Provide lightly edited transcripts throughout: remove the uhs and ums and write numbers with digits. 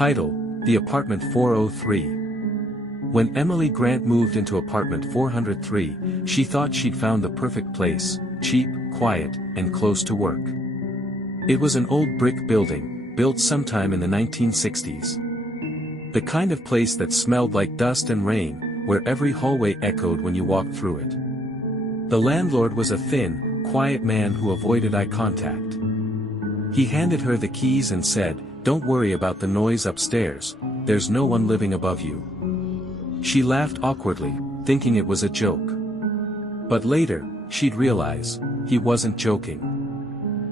Title: The Apartment 403. When Emily Grant moved into apartment 403, she thought she'd found the perfect place: cheap, quiet, and close to work. It was an old brick building, built sometime in the 1960s. The kind of place that smelled like dust and rain, where every hallway echoed when you walked through it. The landlord was a thin, quiet man who avoided eye contact. He handed her the keys and said, "Don't worry about the noise upstairs, there's no one living above you." She laughed awkwardly, thinking it was a joke. But later, she'd realize, he wasn't joking.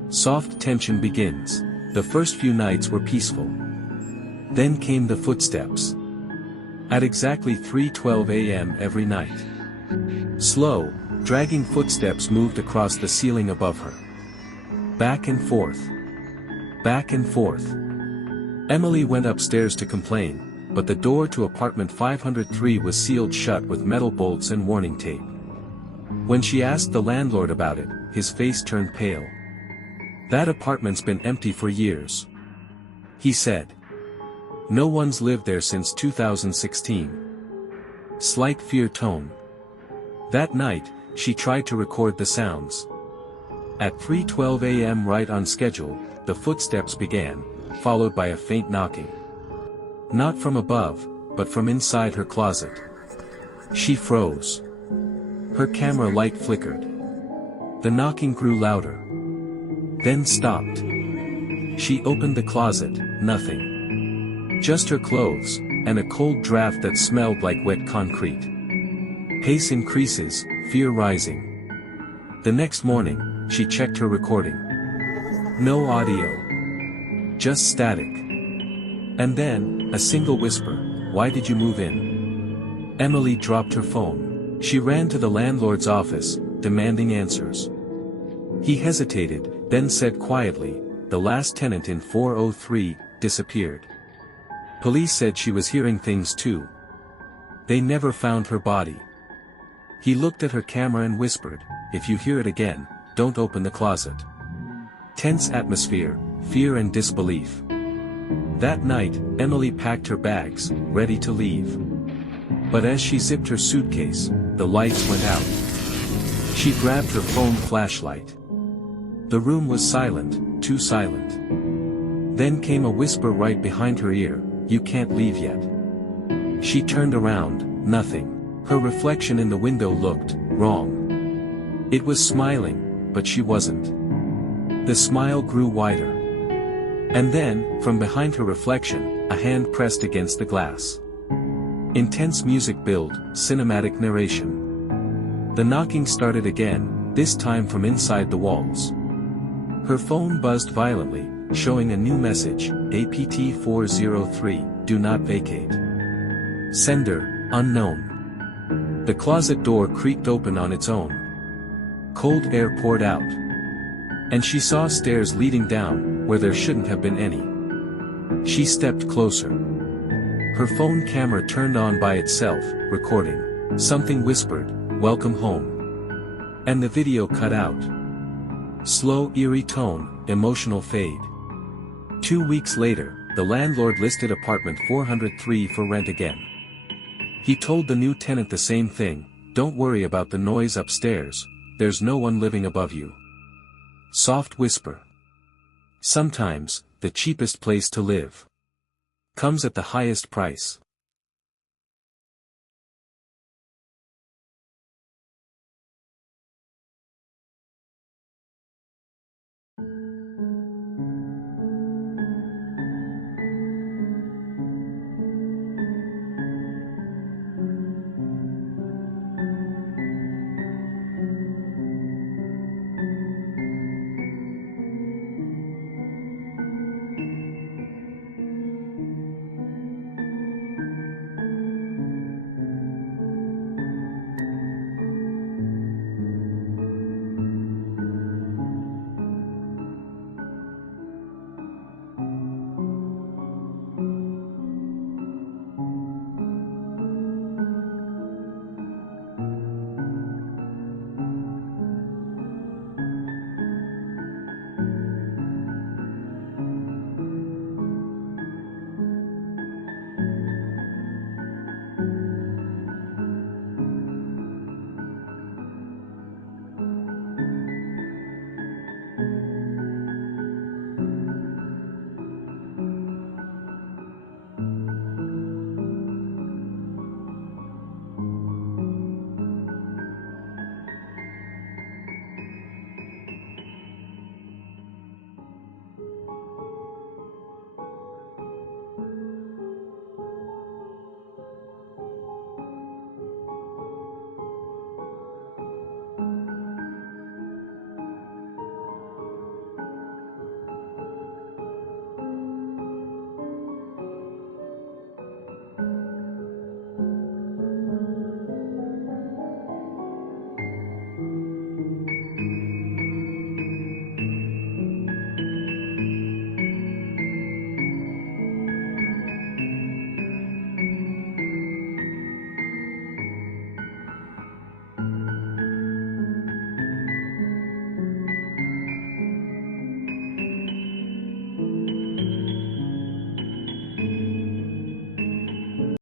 Soft tension begins. The first few nights were peaceful. Then came the footsteps. At exactly 3:12 a.m. every night. Slow, dragging footsteps moved across the ceiling above her. Back and forth. Back and forth. Emily went upstairs to complain, but the door to apartment 503 was sealed shut with metal bolts and warning tape. When she asked the landlord about it, his face turned pale. "That apartment's been empty for years," he said. "No one's lived there since 2016. Slight fear tone. That night, she tried to record the sounds. At 3:12 a.m. right on schedule, the footsteps began, followed by a faint knocking. Not from above, but from inside her closet. She froze. Her camera light flickered. The knocking grew louder. Then stopped. She opened the closet, nothing. Just her clothes, and a cold draft that smelled like wet concrete. Pace increases, fear rising. The next morning, she checked her recording. No audio. Just static. And then, a single whisper, "Why did you move in?" Emily dropped her phone. She ran to the landlord's office, demanding answers. He hesitated, then said quietly, "The last tenant in 403, disappeared. Police said she was hearing things too. They never found her body." He looked at her camera and whispered, "If you hear it again, don't open the closet." Tense atmosphere, fear and disbelief. That night, Emily packed her bags, ready to leave. But as she zipped her suitcase, the lights went out. She grabbed her phone flashlight. The room was silent, too silent. Then came a whisper right behind her ear, "You can't leave yet." She turned around, nothing. Her reflection in the window looked wrong. It was smiling, but she wasn't. The smile grew wider. And then, from behind her reflection, a hand pressed against the glass. Intense music built, cinematic narration. The knocking started again, this time from inside the walls. Her phone buzzed violently, showing a new message, "APT 403, do not vacate. Sender, unknown." The closet door creaked open on its own. Cold air poured out. And she saw stairs leading down, where there shouldn't have been any. She stepped closer. Her phone camera turned on by itself, recording. Something whispered, "Welcome home." And the video cut out. Slow, eerie tone, emotional fade. 2 weeks later, the landlord listed apartment 403 for rent again. He told the new tenant the same thing, "Don't worry about the noise upstairs, there's no one living above you." Soft whisper. Sometimes, the cheapest place to live comes at the highest price.